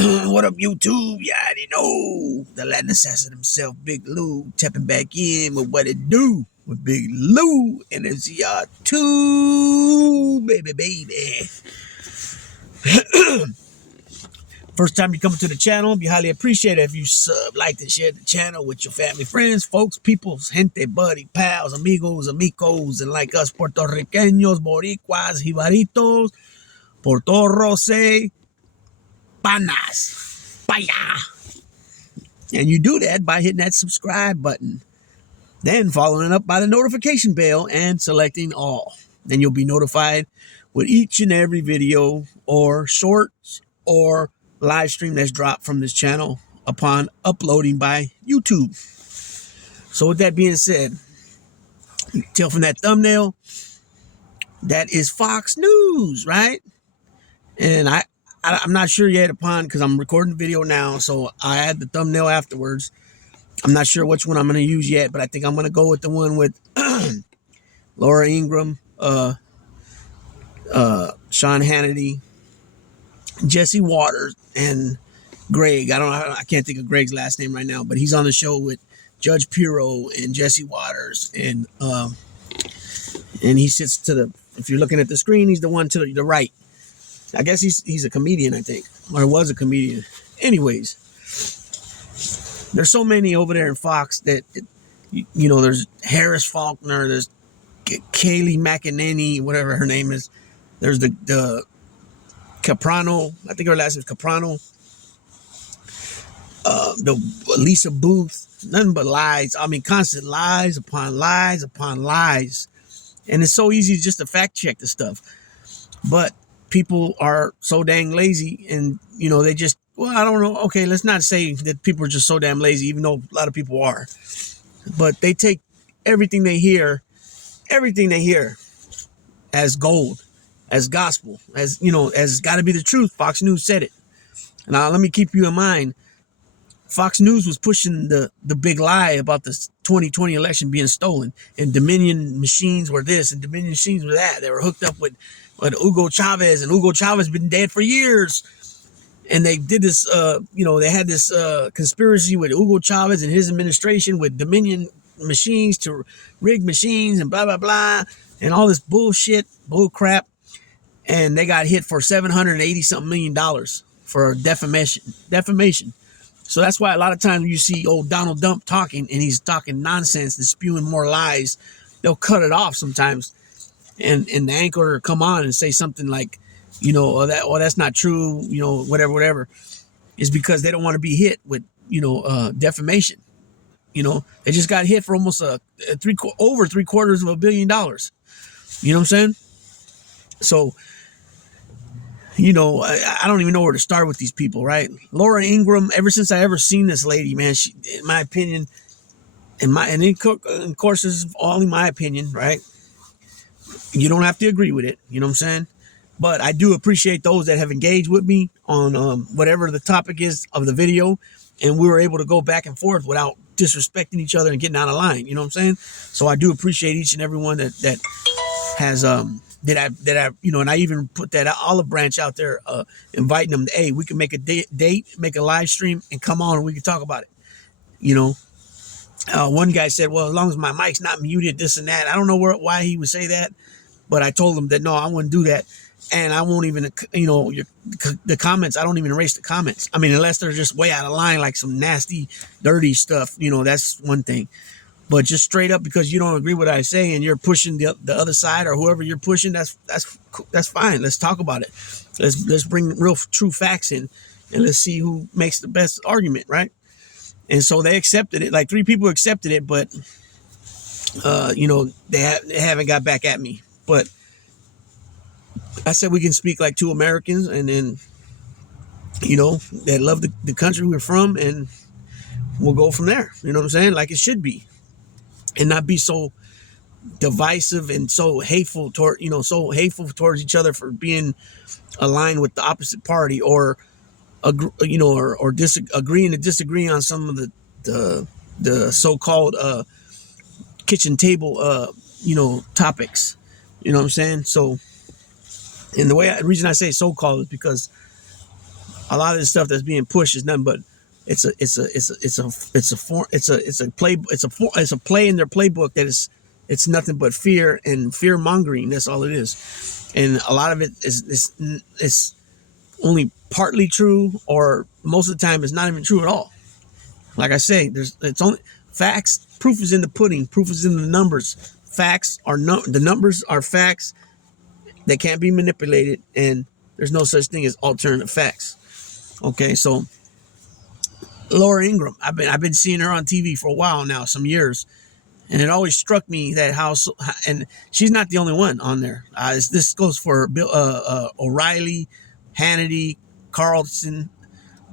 What up, YouTube? You already know the Latin assassin himself, Big Lou, tapping back in with what it do with Big Lou and it's two, baby. First time you come to the channel, be highly appreciated if you sub, like, and share the channel with your family, friends, folks, peoples, gente, buddy, pals, amigos, amicos, and like us, Puertorriqueños, Boricuas, Jibaritos, Portorrose, Panas, Paya. And you do that by hitting that subscribe button. Then following up by the notification bell and selecting all. Then you'll be notified with each and every video or shorts or live stream that's dropped from this channel upon uploading by YouTube. So with that being said, you can tell from that thumbnail, that is Fox News, right? And I'm not sure yet upon, because I'm recording the video now, so I add the thumbnail afterwards. I'm not sure which one I'm going to use yet, but I think I'm going to go with the one with Laura Ingraham, Sean Hannity, Jesse Waters, and Greg. I can't think of Greg's last name right now, but he's on the show with Judge Pirro and Jesse Waters, and he sits to the, if you're looking at the screen, he's the one to the right. I guess he's a comedian, I think, or was a comedian. Anyways, there's so many over there in Fox that, you know, there's Harris Faulkner, there's Kayleigh McEnany, whatever her name is. There's the Caprano, I think her last name is Caprano. The Lisa Booth, nothing but lies. I mean, constant lies upon lies upon lies. And it's so easy just to fact check the stuff. But people are so dang lazy, and, you know, they just, well, I don't know. Okay, let's not say that people are just so damn lazy, even though a lot of people are. But they take everything they hear as gold, as gospel, as, you know, as got to be the truth. Fox News said it. Now, let me keep you in mind. Fox News was pushing the big lie about the 2020 election being stolen, and Dominion machines were this and Dominion machines were that. They were hooked up with Hugo Chavez, and Hugo Chavez been dead for years. And they did this, you know, they had this conspiracy with Hugo Chavez and his administration with Dominion machines to rig machines and blah, blah, blah, and all this bullshit, bull crap. And they got hit for $780-something million for defamation. So that's why a lot of times you see old Donald Trump talking, and he's talking nonsense and spewing more lies. They'll cut it off sometimes, and the anchor will come on and say something like, you know, that's not true, you know, whatever. Is because they don't want to be hit with, you know, defamation. You know, they just got hit for almost over $750 million. You know what I'm saying? So, you know, I don't even know where to start with these people, right? Laura Ingraham, ever since I ever seen this lady, man, she, in my opinion, and of course, this is only my opinion, right? You don't have to agree with it, you know what I'm saying? But I do appreciate those that have engaged with me on whatever the topic is of the video, and we were able to go back and forth without disrespecting each other and getting out of line, you know what I'm saying? So I do appreciate each and every one that has that I you know, and I even put that olive branch out there, inviting them to, hey, we can make a date, make a live stream, and come on and we can talk about it. You know, one guy said, well, as long as my mic's not muted, this and that. I don't know why he would say that, but I told him that no, I wouldn't do that, and I won't even, you know, the comments, I don't even erase the comments. I mean, unless they're just way out of line, like some nasty, dirty stuff, you know, that's one thing. But just straight up because you don't agree with what I say and you're pushing the other side or whoever you're pushing, that's fine. Let's talk about it. Let's bring real true facts in, and let's see who makes the best argument, right? And so they accepted it. Like 3 people accepted it, but you know, they haven't got back at me. But I said we can speak like 2 Americans, and then, you know, that love the country we're from, and we'll go from there. You know what I'm saying? Like it should be. And not be so divisive and so hateful towards each other for being aligned with the opposite party, or you know, or agreeing to disagree on some of the so-called kitchen table you know, topics. You know what I'm saying? So, and the reason I say so-called is because a lot of the stuff that's being pushed is nothing but it's a play in their playbook that is it's nothing but fear and fear mongering. That's all it is, and a lot of it is only partly true, or most of the time it's not even true at all. Like I say, it's only facts. Proof is in the pudding. Proof is in the numbers. Facts are the numbers are facts. They can't be manipulated, and there's no such thing as alternative facts. Okay, so Laura Ingraham, I've been seeing her on TV for a while now, some years, and it always struck me that and she's not the only one on there. This goes for Bill O'Reilly, Hannity, Carlson,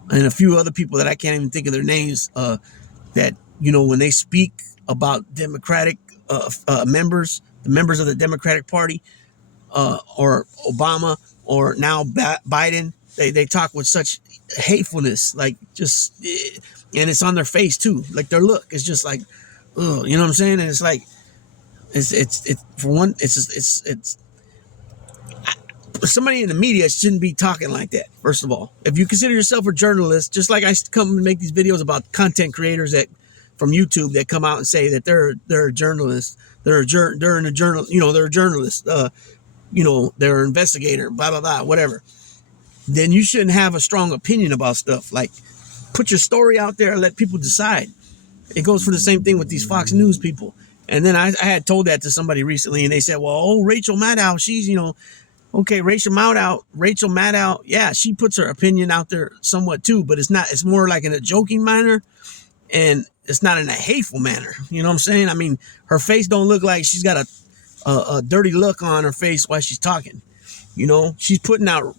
and a few other people that I can't even think of their names. That when they speak about Democratic members, the members of the Democratic Party, or Obama, or now Biden, they talk with such hatefulness, like just, and it's on their face too. Like their look is just like, ugh, you know what I'm saying? And it's like, it's for one, it's somebody in the media shouldn't be talking like that. First of all, if you consider yourself a journalist, just like I come and make these videos about content creators from YouTube that come out and say that they're a journalist, they're a journal, they're a journalist, they're an investigator, blah blah blah, whatever. Then you shouldn't have a strong opinion about stuff. Like, put your story out there and let people decide. It goes for the same thing with these Fox News people. And then I had told that to somebody recently, and they said, well, Rachel Maddow, she's, okay, Rachel Maddow, yeah, she puts her opinion out there somewhat too, but it's more like in a joking manner, and it's not in a hateful manner. You know what I'm saying? I mean, her face don't look like she's got a dirty look on her face while she's talking. She's putting out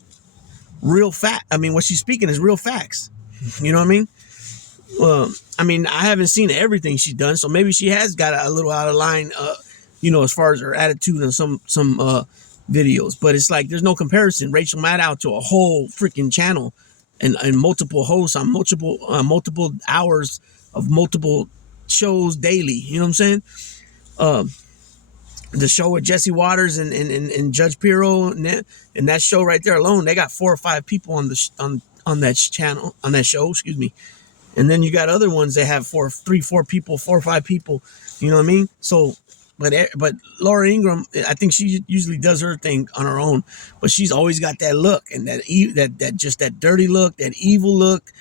real fact. I mean, what she's speaking is real facts. You know what I mean? I haven't seen everything she's done, so maybe she has got a little out of line, as far as her attitude on some videos. But it's like there's no comparison. Rachel Maddow to a whole freaking channel and multiple hosts on multiple hours of multiple shows daily. You know what I'm saying? The show with Jesse Waters and Judge Pirro, and that show right there alone, they got 4 or 5 people on that channel, on that show, excuse me. And then you got other ones that have 4 or 5 people. You know what I mean? So, but Laura Ingraham, I think she usually does her thing on her own, but she's always got that look and that just that dirty look, that evil look,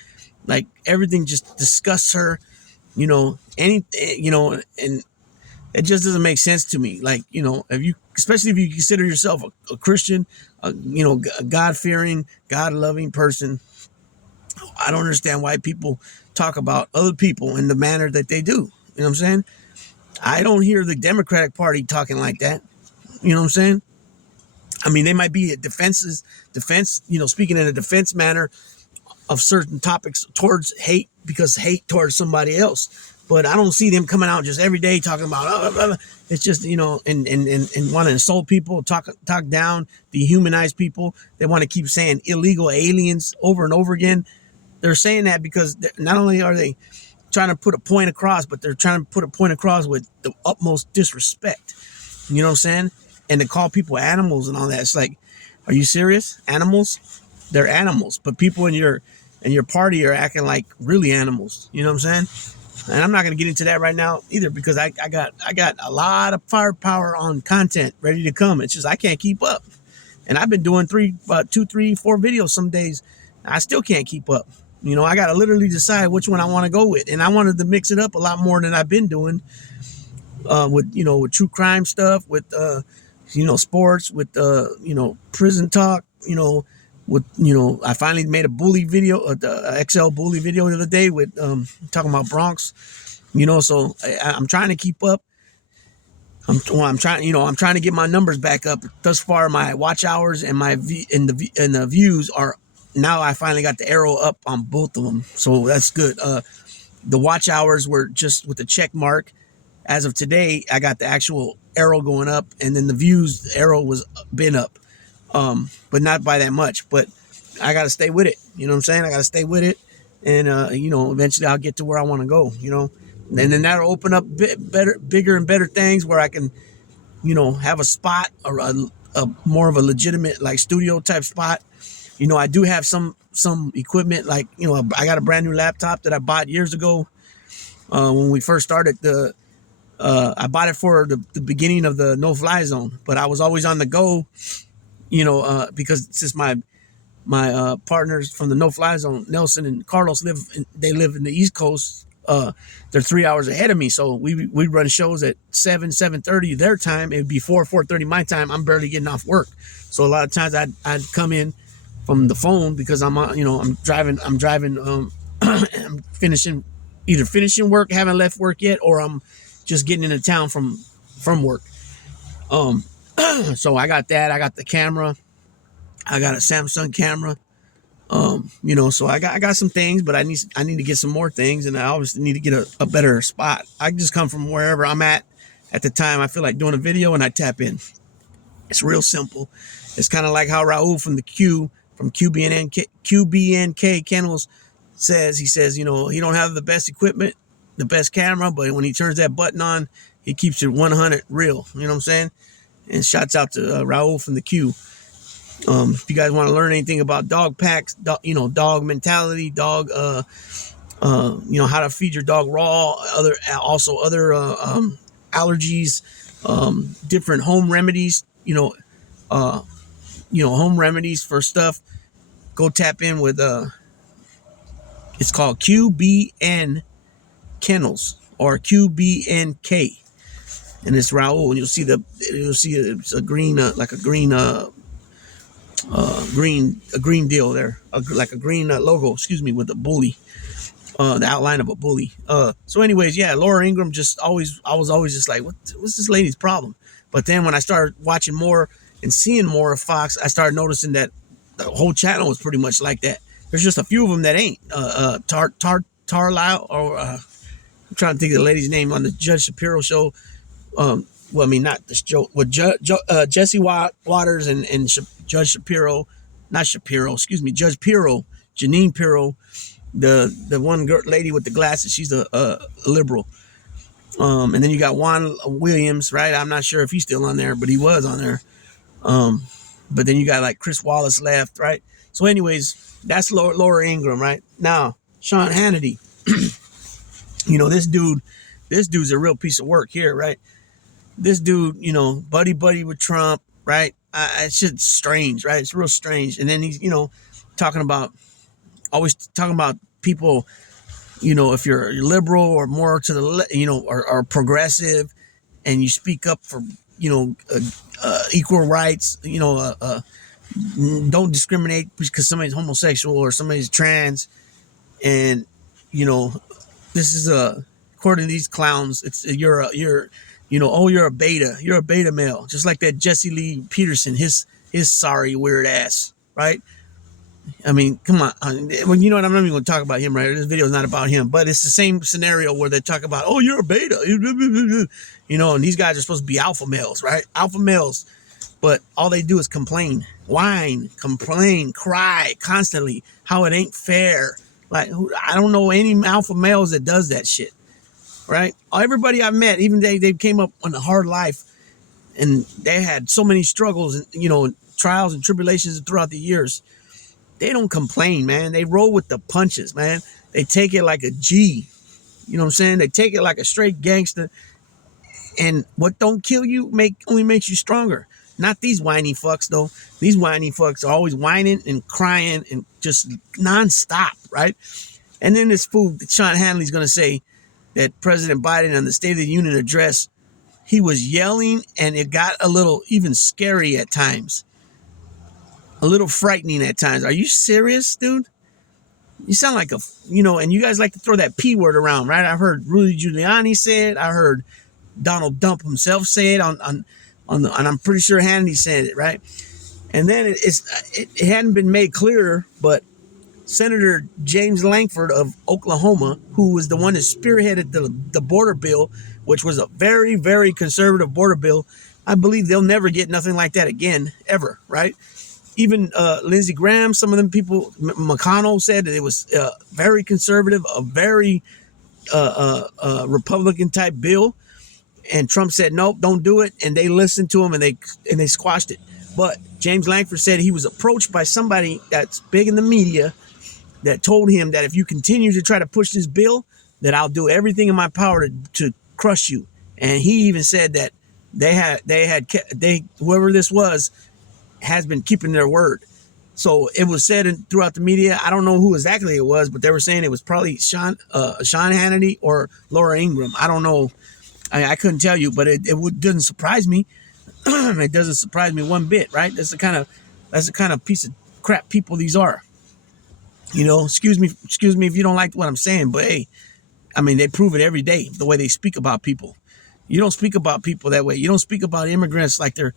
like everything just disgusts her. And it just doesn't make sense to me. Like, especially if you consider yourself a Christian, a God-fearing, God-loving person, I don't understand why people talk about other people in the manner that they do. You know what I'm saying? I don't hear the Democratic Party talking like that. You know what I'm saying? I mean, they might be at defense, speaking in a defense manner of certain topics towards hate, because hate towards somebody else. But I don't see them coming out just every day talking about, it's just, and want to insult people, talk down, dehumanize people. They want to keep saying illegal aliens over and over again. They're saying that because not only are they trying to put a point across, but they're trying to put a point across with the utmost disrespect. You know what I'm saying? And to call people animals and all that. It's like, are you serious? Animals? They're animals. But people in your party are acting like really animals. You know what I'm saying? And I'm not going to get into that right now either, because I got a lot of firepower on content ready to come. It's just I can't keep up. And I've been doing 2, 3, 4 videos some days. I still can't keep up. I got to literally decide which one I want to go with. And I wanted to mix it up a lot more than I've been doing with true crime stuff, with, sports, with, prison talk, I finally made a bully video, the XL bully video the other day with talking about Bronx, so I'm trying to keep up. I'm trying to get my numbers back up. Thus far, my watch hours and the views are now. I finally got the arrow up on both of them, so that's good. The watch hours were just with the check mark. As of today, I got the actual arrow going up, and then the views, the arrow was been up. But not by that much, but I got to stay with it. You know what I'm saying? I got to stay with it. And, eventually I'll get to where I want to go, and then that'll open up bigger and better things where I can, have a spot or a more of a legitimate like studio type spot I do have some equipment, like, I got a brand new laptop that I bought years ago when we first started I bought it for the beginning of the no-fly zone, but I was always on the go, because since my partners from the no-fly zone, Nelson and Carlos, they live in the East Coast. They're 3 hours ahead of me, so we run shows at 7:30 their time. It'd be 4:30 my time. I'm barely getting off work, so a lot of times I'd come in from the phone because I'm driving. I'm finishing work, haven't left work yet, or I'm just getting into town from work. So I got that. I got the camera. I got a Samsung camera. So I got some things, but I need to get some more things, and I obviously need to get a better spot. I just come from wherever I'm at the time. I feel like doing a video, and I tap in. It's real simple. It's kind of like how Raul from QBNK Kennels says. He says, he don't have the best equipment, the best camera, but when he turns that button on, he keeps it 100 real. You know what I'm saying? And shouts out to Raul from the Q. If you guys want to learn anything about dog packs, dog mentality, dog, how to feed your dog raw, other allergies, different home remedies, home remedies for stuff, go tap in with, it's called QBN Kennels or QBNK. And it's Raul, and you'll see it's a green, like a green, green deal there, like a green logo, with a bully, the outline of a bully. So anyways, yeah, Laura Ingraham I was always just like, what's this lady's problem? But then when I started watching more and seeing more of Fox, I started noticing that the whole channel was pretty much like that. There's just a few of them that ain't. Tarlyle, or I'm trying to think of the lady's name on the Judge Shapiro show. Not the show with Jesse Waters and Judge Shapiro, Judge Pirro, Janine Pirro, the one lady with the glasses. She's a liberal. And then you got Juan Williams, right? I'm not sure if he's still on there, but he was on there. But then you got like Chris Wallace left, right? So anyways, that's Laura Ingraham, right? Now, Sean Hannity, this dude's a real piece of work here, right? This dude, buddy with Trump, right? It's just strange, right? It's real strange. And then he's, always talking about people, if you're liberal or more to the, or progressive, and you speak up for, equal rights, don't discriminate because somebody's homosexual or somebody's trans. And, this is according to these clowns, it's you're a beta male, just like that Jesse Lee Peterson, his sorry weird ass, right? I mean, come on. Well, you know what? I'm not even going to talk about him, right? This video is not about him, but it's the same scenario where they talk about, oh, you're a beta, and these guys are supposed to be alpha males, right? Alpha males, but all they do is complain, whine, complain, cry constantly, how it ain't fair. Like, I don't know any alpha males that does that shit, right? Everybody I've met, even they came up on a hard life, and they had so many struggles and, trials and tribulations throughout the years. They don't complain, man. They roll with the punches, man. They take it like a G. You know what I'm saying? They take it like a straight gangster. And what don't kill you only makes you stronger. Not these whiny fucks, though. These whiny fucks are always whining and crying and just nonstop, right? And then this fool, Sean Hannity, going to say that President Biden on the State of the Union address, he was yelling and it got a little even scary at times. A little frightening at times. Are you serious, dude? You sound like and you guys like to throw that P word around, right? I've heard Rudy Giuliani say it. I heard Donald Trump himself say it and I'm pretty sure Hannity said it, right? And then it hadn't been made clearer, but Senator James Lankford of Oklahoma, who was the one that spearheaded the border bill, which was a very, very conservative border bill. I believe they'll never get nothing like that again, ever, right? Even Lindsey Graham, some of them people, McConnell said that it was very conservative, a very Republican type bill. And Trump said, nope, don't do it. And they listened to him and they squashed it. But James Langford said he was approached by somebody that's big in the media that told him that if you continue to try to push this bill, that I'll do everything in my power to crush you. And he even said that whoever this was has been keeping their word. So it was said throughout the media. I don't know who exactly it was, but they were saying it was probably Sean Hannity or Laura Ingraham. I don't know. I couldn't tell you, but it doesn't surprise me. It doesn't surprise me one bit, right? That's the kind of piece of crap people these are. Excuse me if you don't like what I'm saying, but hey, I mean, they prove it every day, the way they speak about people. You don't speak about people that way. You don't speak about immigrants like they're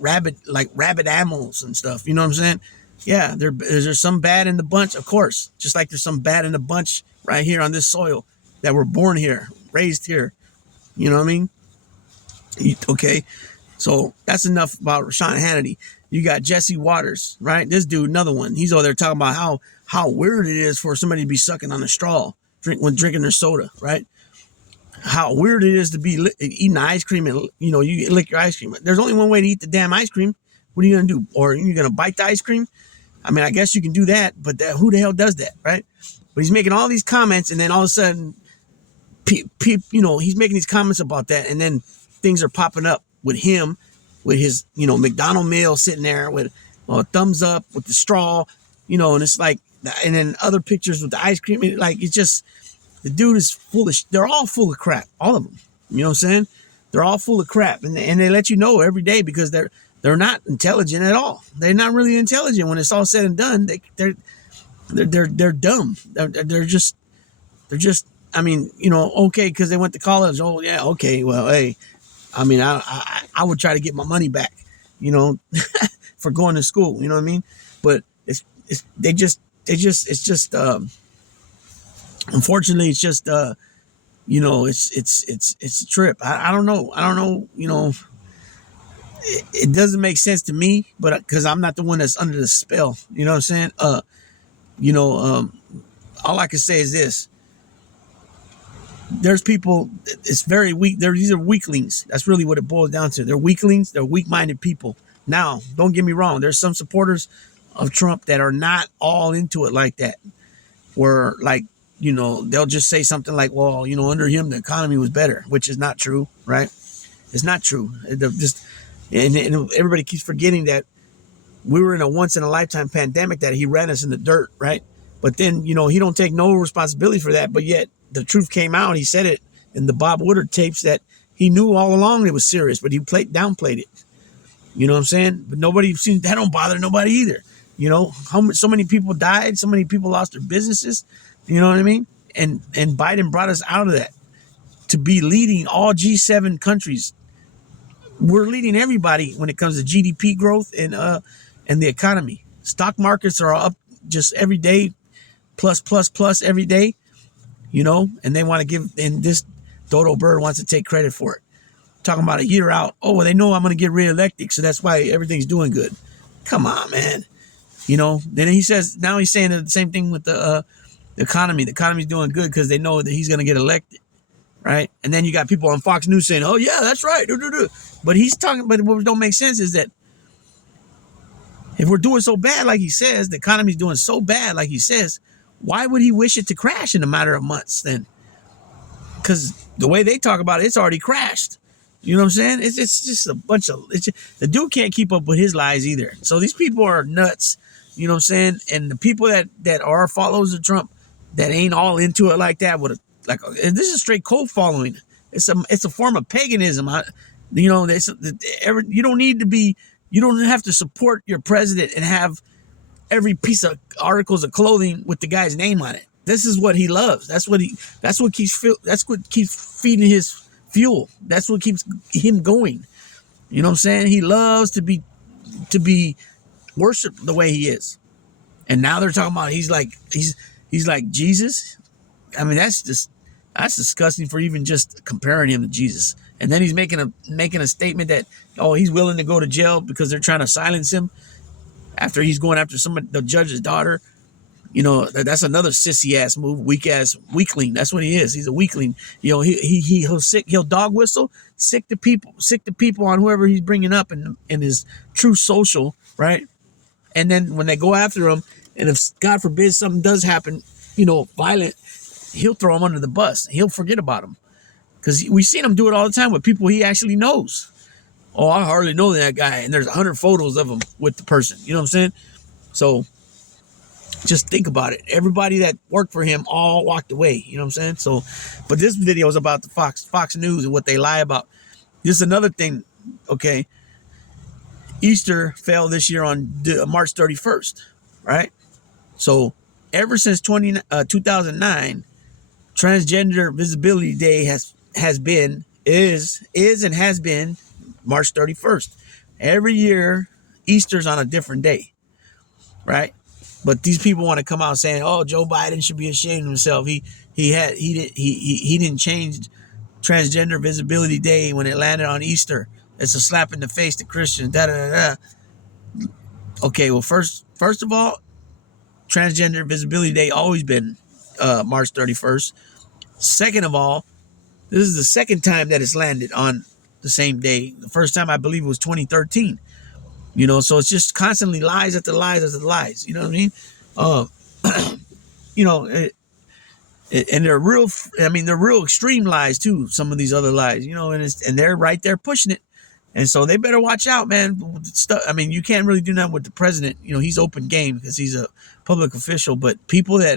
rabid animals and stuff. You know what I'm saying? Yeah, there's some bad in the bunch, of course. Just like there's some bad in the bunch right here on this soil that were born here, raised here. You know what I mean? Okay, so that's enough about Sean Hannity. You got Jesse Waters, right? This dude, another one. He's over there talking about how weird it is for somebody to be sucking on a straw when drinking their soda, right? How weird it is to be eating ice cream and you lick your ice cream. There's only one way to eat the damn ice cream. What are you gonna do? Or are you gonna bite the ice cream? I mean, I guess you can do that, but who the hell does that, right? But he's making all these comments, and then all of a sudden, he's making these comments about that, and then things are popping up with him, with his McDonald meal sitting there with a thumbs up with the straw, and it's like, and then other pictures with the ice cream. Like, it's just, the dude is foolish. They're all full of crap, all of them. You know what I'm saying? They're all full of crap, and they let you know every day because they're not intelligent at all. They're not really intelligent when it's all said and done. They're dumb. They're just. I mean, okay, because they went to college. Oh yeah, okay. Well, hey, I mean, I would try to get my money back, for going to school. You know what I mean? But it's just unfortunately, it's just it's a trip. I don't know. It doesn't make sense to me, but because I'm not the one that's under the spell. You know what I'm saying? All I can say is this. There's people, it's very weak. These are weaklings. That's really what it boils down to. They're weaklings. They're weak-minded people. Now, don't get me wrong. There's some supporters of Trump that are not all into it like that. Where, they'll just say something like, well, under him, the economy was better, which is not true, right? It's not true. And everybody keeps forgetting that we were in a once-in-a-lifetime pandemic that he ran us in the dirt, right? But then, he don't take no responsibility for that, but yet the truth came out. He said it in the Bob Woodward tapes that he knew all along it was serious, but he downplayed it. You know what I'm saying? But that don't bother nobody either. So many people died, so many people lost their businesses. You know what I mean? And Biden brought us out of that to be leading all G7 countries. We're leading everybody when it comes to GDP growth and the economy. Stock markets are up just every day, plus every day. And they want to and this Dodo Bird wants to take credit for it. Talking about a year out. Oh, well, they know I'm going to get reelected, so that's why everything's doing good. Come on, man. Then he's saying the same thing with the economy. The economy's doing good because they know that he's going to get elected, right? And then you got people on Fox News saying, oh, yeah, that's right. But what don't make sense is that if we're doing so bad like he says, the economy's doing so bad like he says, why would he wish it to crash in a matter of months then? Because the way they talk about it, it's already crashed. You know what I'm saying? It's just a bunch of... the dude can't keep up with his lies either. So these people are nuts. You know what I'm saying? And the people that are followers of Trump that ain't all into it like that, this is straight cult following. It's a form of paganism. You don't have to support your president and have every piece of articles of clothing with the guy's name on it. This is what he loves. That's what keeps feeding his fuel. That's what keeps him going. You know what I'm saying? He loves to be worshiped the way he is. And now they're talking about he's like Jesus. I mean, that's disgusting for even just comparing him to Jesus. And then he's making a statement that, he's willing to go to jail because they're trying to silence him after he's going after the judge's daughter. You know, that's another sissy ass move, weak ass weakling. That's what he is. He's a weakling. You know, he'll dog whistle, sick to people on whoever he's bringing up in his true social, right? And then when they go after him, and if God forbid something does happen, you know, violent, he'll throw him under the bus. He'll forget about him, because we've seen him do it all the time with people he actually knows. Oh, I hardly know that guy, and there's 100 photos of him with the person. You know what I'm saying? So just think about it. Everybody that worked for him all walked away. You know what I'm saying? So, but this video is about the Fox News and what they lie about. This is another thing. Okay, Easter fell this year on March 31st, right? So ever since 2009, Transgender Visibility Day has been March 31st. Every year, Easter's on a different day, right? But these people want to come out saying, "Oh, Joe Biden should be ashamed of himself. He didn't change Transgender Visibility Day when it landed on Easter. It's a slap in the face to Christians." Da da da da. Okay, well, first of all, Transgender Visibility Day always been March 31st. Second of all, this is the second time that it's landed on the same day. The first time, I believe, was 2013. You know, so it's just constantly lies after lies after lies. You know what I mean? You know, and they're real. I mean, they're real extreme lies too. Some of these other lies, you know, and they're right there pushing it. And so they better watch out, man. I mean, you can't really do nothing with the president. You know, he's open game because he's a public official. But people that,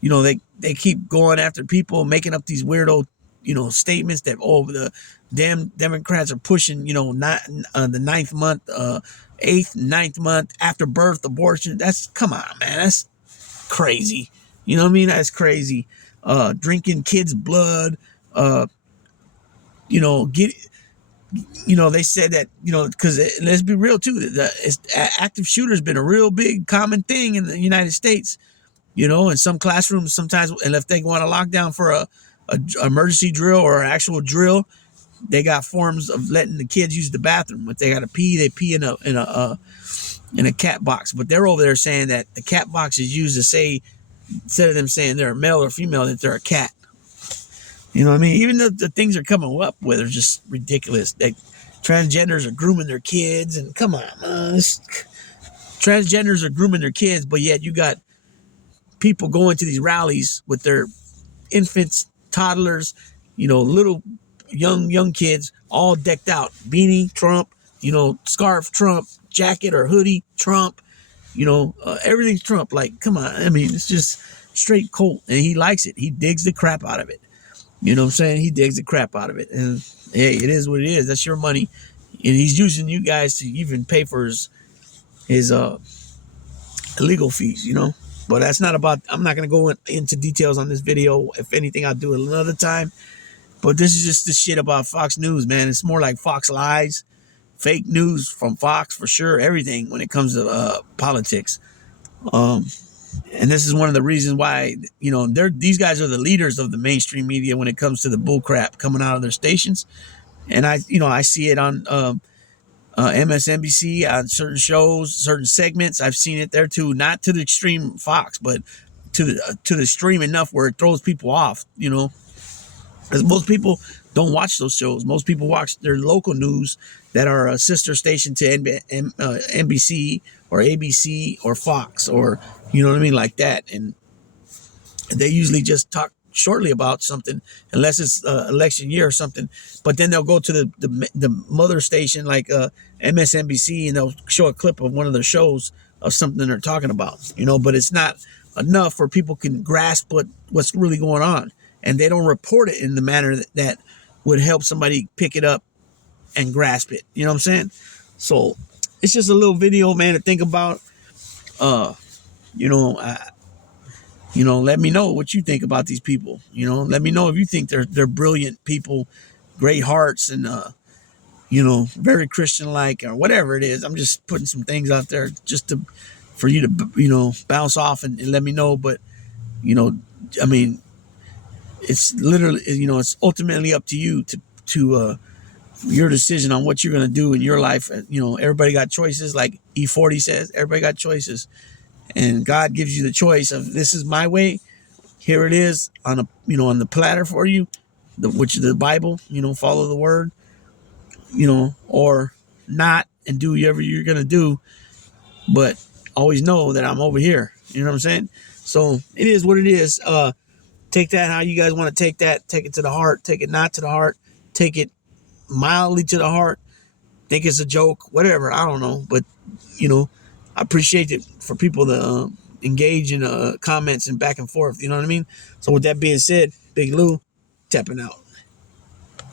you know, they keep going after people, making up these weirdo, you know, statements that, oh, the damn Democrats are pushing, you know, not the 9th month, 8th, 9th month after birth abortion. Come on, man. That's crazy. You know what I mean? That's crazy. Drinking kids' blood, you know, they said that, you know, because let's be real too, the active shooter has been a real big common thing in the United States, you know, in some classrooms sometimes, and if they want to lock down for a emergency drill or an actual drill, they got forms of letting the kids use the bathroom. If they got to pee, they pee in a cat box. But they're over there saying that the cat box is used to say, instead of them saying they're a male or female, that they're a cat. You know what I mean? Even the things they're coming up with are just ridiculous. Like, transgenders are grooming their kids, and come on, transgenders are grooming their kids, but yet you got people going to these rallies with their infants, toddlers, you know, little young kids, all decked out, beanie Trump, you know, scarf Trump, jacket or hoodie Trump, you know, everything's Trump. Like, come on, I mean, it's just straight cold, and he likes it. He digs the crap out of it. You know what I'm saying? He digs the crap out of it. And hey, it is what it is. That's your money. And he's using you guys to even pay for his legal fees, you know? But that's not about, I'm not going to go into details on this video. If anything, I'll do it another time. But this is just the shit about Fox News, man. It's more like Fox lies, fake news from Fox for sure, everything when it comes to politics. And this is one of the reasons why, you know, these guys are the leaders of the mainstream media when it comes to the bull crap coming out of their stations. And I see it on MSNBC, on certain shows, certain segments. I've seen it there too, not to the extreme Fox, but to the extreme enough where it throws people off, you know, because most people don't watch those shows. Most people watch their local news that are a sister station to NBC or ABC or Fox, or, you know what I mean, like that. And they usually just talk shortly about something, unless it's election year or something. But then they'll go to the mother station like MSNBC, and they'll show a clip of one of their shows of something they're talking about, you know. But it's not enough where people can grasp what's really going on, and they don't report it in the manner that would help somebody pick it up and grasp it. You know what I'm saying? So it's just a little video, man, to think about. You know, let me know what you think about these people. You know, let me know if you think they're brilliant people, great hearts, and you know, very Christian-like, or whatever it is. I'm just putting some things out there just for you to, you know, bounce off and let me know. But, you know, I mean, it's literally, you know, it's ultimately up to you to your decision on what you're going to do in your life. You know, everybody got choices, like E40 says. Everybody got choices. and God gives you the choice of, this is my way. Here it is on a, on the platter for you, which is the Bible. Follow the word. Or not, and do whatever you're gonna do, but always know that I'm over here. You know what I'm saying? So it is what it is. Take that how you guys want to take that. Take it to the heart. Take it not to the heart. Take it mildly to the heart. Think it's a joke. Whatever. I don't know. But, I appreciate it for people to engage in comments and back and forth. You know what I mean? So with that being said, Big Lou, tapping out.